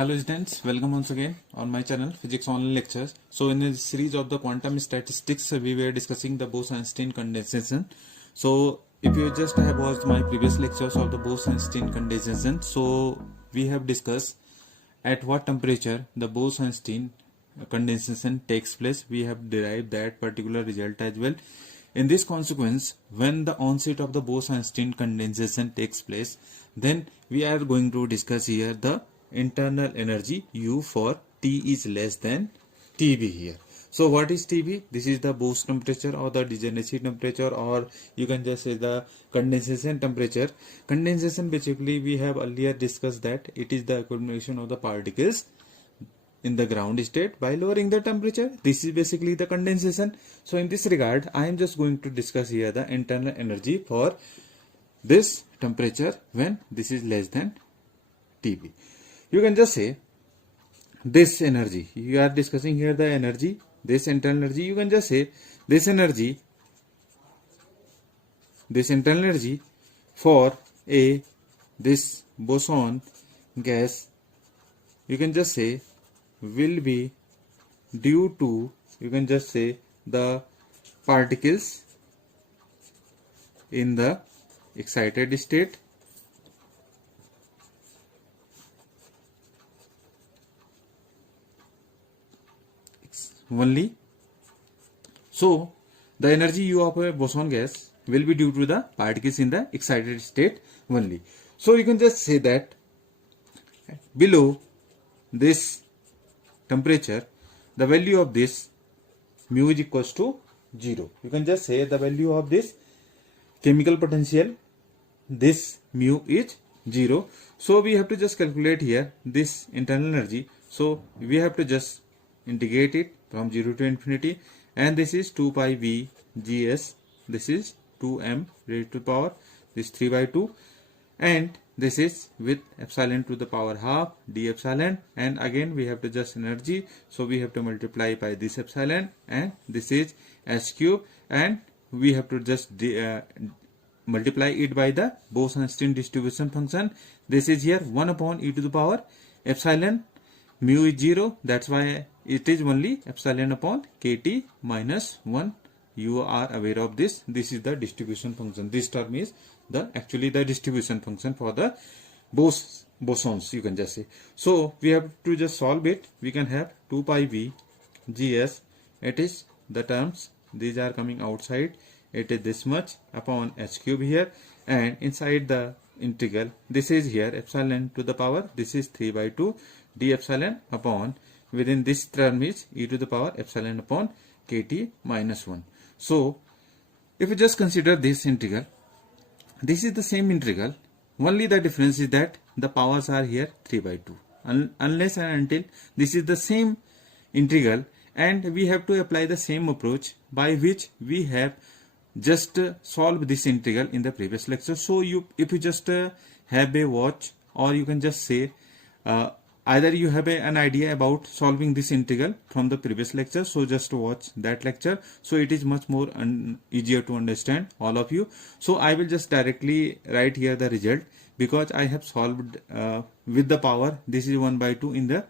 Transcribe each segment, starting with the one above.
Hello students, welcome once again on my channel Physics Online Lectures. So in this series of the quantum statistics, we were discussing the Bose-Einstein condensation. So if you just have watched my previous lectures of the Bose-Einstein condensation, so we have discussed at what temperature the Bose-Einstein condensation takes place. We have derived that particular result as well. In this consequence, when the onset of the Bose-Einstein condensation takes place, then we are going to discuss here the internal energy U for T is less than TB here. So what is TB? This is the Bose temperature or the degeneracy temperature, or you can just say the condensation temperature. Condensation, basically we have earlier discussed that it is the accumulation of the particles in the ground state by lowering the temperature. This is basically the condensation. So in this regard, I am just going to discuss here the internal energy for this temperature when this is less than TB. You can just say this energy, you are discussing here the energy, this internal energy. You can just say this energy for this boson gas, you can just say will be due to, you can just say the particles in the excited state only. So the energy U of a boson gas will be due to the particles in the excited state only. So you can just say that below this temperature, the value of this mu is equals to 0. You can just say the value of this chemical potential, this mu is 0. So we have to just calculate here this internal energy. So we have to just integrate it from 0 to infinity, and this is 2 pi v gs, this is 2m raised to the power this 3 by 2, and this is with epsilon to the power half d epsilon, and again we have to just energy, so we have to multiply by this epsilon, and this is h cube, and we have to just multiply it by the Bose-Einstein distribution function. This is here 1 upon e to the power epsilon, mu is 0, that's why it is only epsilon upon kt minus 1. You are aware of this. This is the distribution function. This term is actually the distribution function for the bosons, you can just say. So we have to just solve it. We can have 2 pi v gs, it is the terms, these are coming outside, it is this much upon h cube here, and inside the integral, this is here epsilon to the power, this is 3 by 2 d epsilon upon, within this term is e to the power epsilon upon kt minus 1. So if you just consider this integral, this is the same integral, only the difference is that the powers are here 3 by 2. Unless and until this is the same integral, and we have to apply the same approach by which we have just solved this integral in the previous lecture. So if you just have a watch, or you can just say either you have an idea about solving this integral from the previous lecture, so just watch that lecture, so it is much more easier to understand all of you. So I will just directly write here the result, because I have solved with the power, this is 1 by 2 in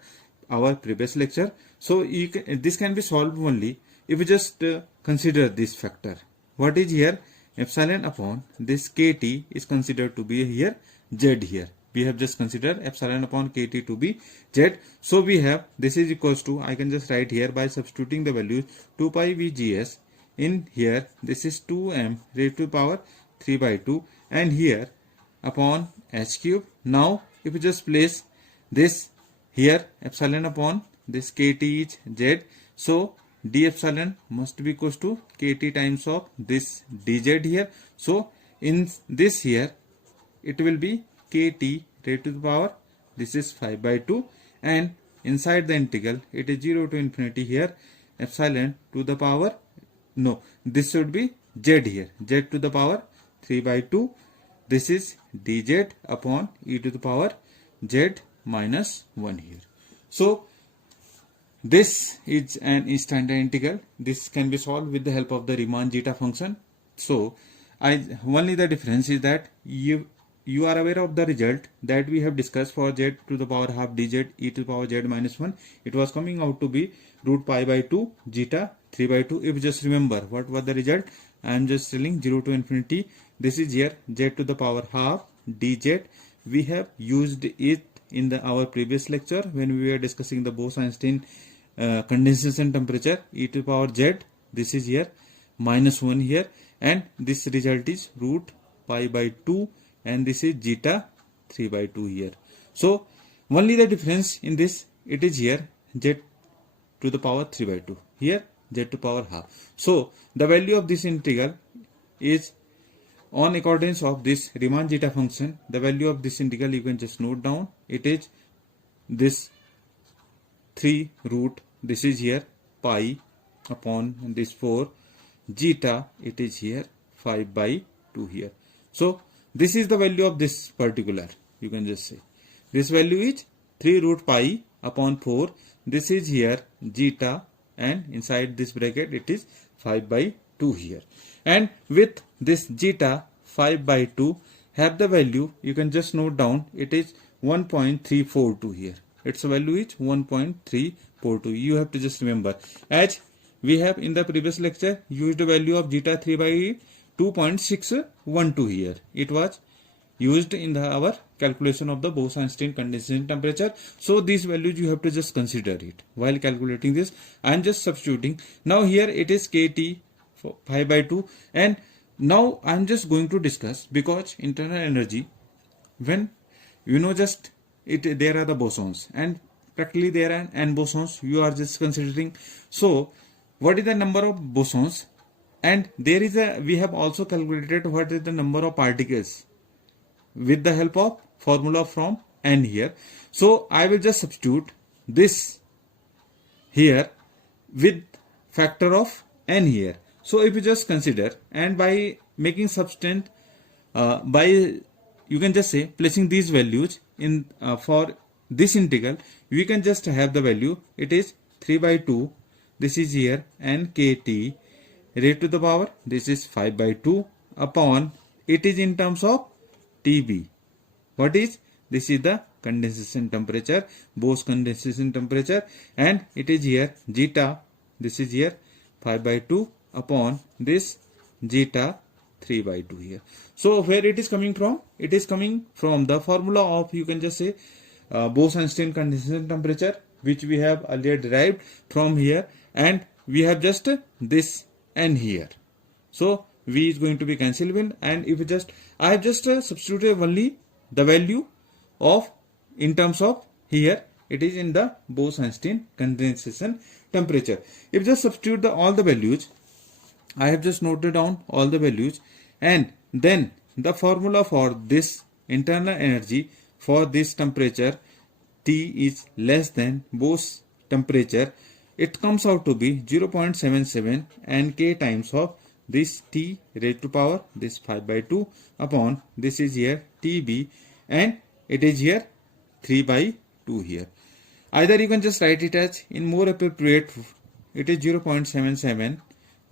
our previous lecture. So this can be solved only if you just consider this factor. What is here? Epsilon upon this kt is considered to be here z here. We have just considered epsilon upon kt to be z. So we have, this is equals to, I can just write here by substituting the values 2 pi v gs in here, this is 2m raised to the power 3 by 2, and here upon h cube. Now if you just place this here, epsilon upon this kt is z, so d epsilon must be equals to kt times of this dz here. So in this here it will be kt raised to the power, this is 5 by 2, and inside the integral it is 0 to infinity here, epsilon to the power, no, this should be z here, z to the power 3 by 2, this is dz upon e to the power z minus 1 here. So this is an standard integral. This can be solved with the help of the Riemann zeta function. So only the difference is that you are aware of the result that we have discussed for z to the power half dz e to the power z minus 1. It was coming out to be root pi by 2 zeta 3 by 2. If you just remember what was the result, I am just telling 0 to infinity. This is here z to the power half dz. We have used it in our previous lecture when we were discussing the Bose-Einstein condensation temperature e to the power z. This is here minus 1 here, and this result is root pi by 2, and this is zeta 3 by 2 here. So only the difference in this, it is here z to the power 3 by 2, here z to power half. So the value of this integral is on accordance of this Riemann zeta function. The value of this integral you can just note down. It is this 3 root, this is here pi upon this 4 zeta, it is here 5 by 2 here. So this is the value of this particular, you can just say this value is 3 root pi upon 4. This is here zeta, and inside this bracket it is 5 by 2 here. And with this zeta 5 by 2 have the value, you can just note down, it is 1.342 here. Its value is 1.342. You have to just remember, as we have in the previous lecture used the value of zeta 3 by 2.612 here. It was used in our calculation of the Bose-Einstein condensation temperature. So these values you have to just consider it while calculating this. I am just substituting. Now here it is kT 5 by 2, and now I am just going to discuss, because internal energy, when you know just it, there are the bosons, and practically there are n bosons you are just considering. So what is the number of bosons, and there is we have also calculated what is the number of particles with the help of formula from n here. So I will just substitute this here with factor of n here. So if you just consider, and by making substituent, by you can just say placing these values in for this integral, we can just have the value, it is 3 by 2, this is here, and kT raised to the power, this is 5 by 2 upon, it is in terms of TB. What is this? Is the condensation temperature, Bose condensation temperature, and it is here zeta, this is here 5 by 2 upon this zeta 3 by 2 here. So where it is coming from? It is coming from the formula of, you can just say, Bose-Einstein condensation temperature, which we have earlier derived from here, and we have just this n here. So V is going to be cancellable, and if you just, I have just substituted only the value of in terms of here, it is in the Bose-Einstein condensation temperature. If just substitute all the values, I have just noted down all the values, and then the formula for this internal energy for this temperature T is less than Bose temperature, it comes out to be 0.77 and K times of this T raised to power this 5 by 2 upon this is here TB, and it is here 3 by 2 here. Either you can just write it as in more appropriate, it is 0.77,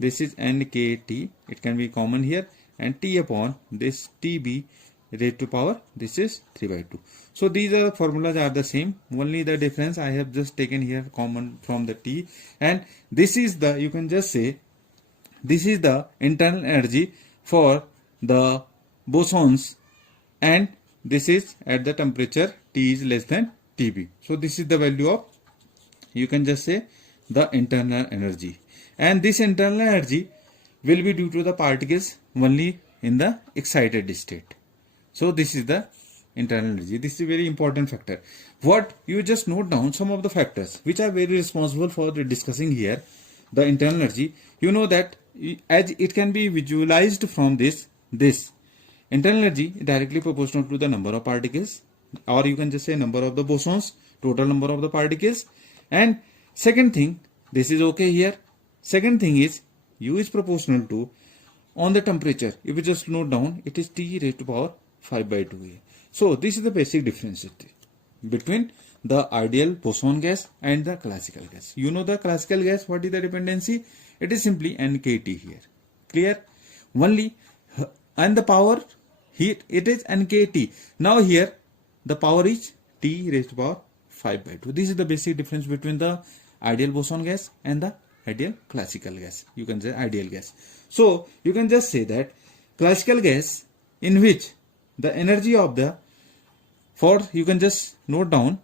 this is NKT, it can be common here, and T upon this TB raised to power, this is 3 by 2. So these are the formulas are the same, only the difference I have just taken here common from the T, and this is the, you can just say, this is the internal energy for the bosons, and this is at the temperature T is less than TB. So this is the value of, you can just say, the internal energy, and this internal energy will be due to the particles only in the excited state. So this is the internal energy. This is a very important factor. What you just note down some of the factors which are very responsible for discussing here the internal energy. You know that as it can be visualized from this internal energy directly proportional to the number of particles, or you can just say number of the bosons, total number of the particles. And second thing, this is okay here. Second thing is U is proportional to on the temperature. If you just note down, it is T raised to power 5 by 2 here. So this is the basic difference between the ideal boson gas and the classical gas. You know the classical gas, what is the dependency? It is simply NKT here. Clear? Only, and the power here it is nkt. Now here the power is T raised to power 5 by 2. This is the basic difference between the ideal boson gas and the ideal classical gas. You can say ideal gas. So you can just say that classical gas, in which the energy of the, for you can just note down,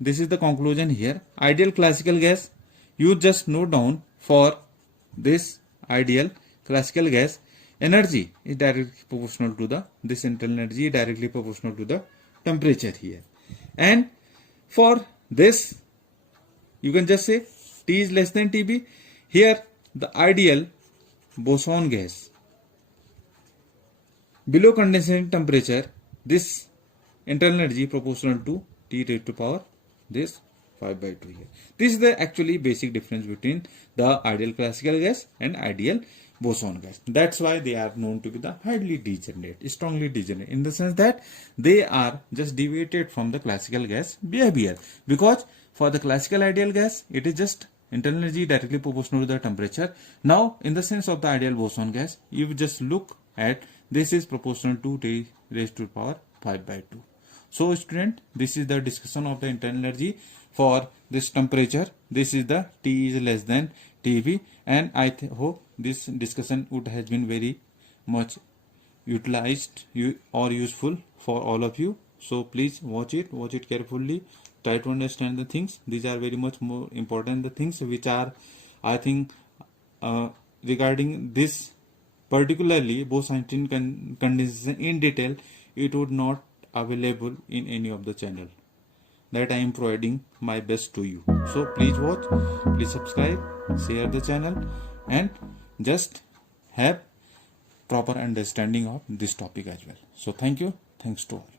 this is the conclusion here. Ideal classical gas, you just note down for this ideal classical gas, energy is directly proportional to the, this internal energy is directly proportional to the temperature here. And for this, you can just say T is less than TB. Here the ideal boson gas, below condensation temperature, this internal energy proportional to T raised to power this 5 by 2 here. This is the actually basic difference between the ideal classical gas and ideal boson gas. That's why they are known to be the highly degenerate, strongly degenerate, in the sense that they are just deviated from the classical gas behavior. Because for the classical ideal gas, it is just internal energy directly proportional to the temperature. Now in the sense of the ideal boson gas, you just look at this is proportional to T raised to power 5 by 2. So student, this is the discussion of the internal energy for this temperature. This is the T is less than TB, and I hope this discussion would has been very much utilized or useful for all of you. So please watch it carefully, try to understand the things. These are very much more important, the things which are, I think, regarding this particularly Bose-Einstein condensation in detail, it would not available in any of the channel that I am providing my best to you. So please watch, please subscribe, share the channel, and just have proper understanding of this topic as well. So thank you, thanks to all.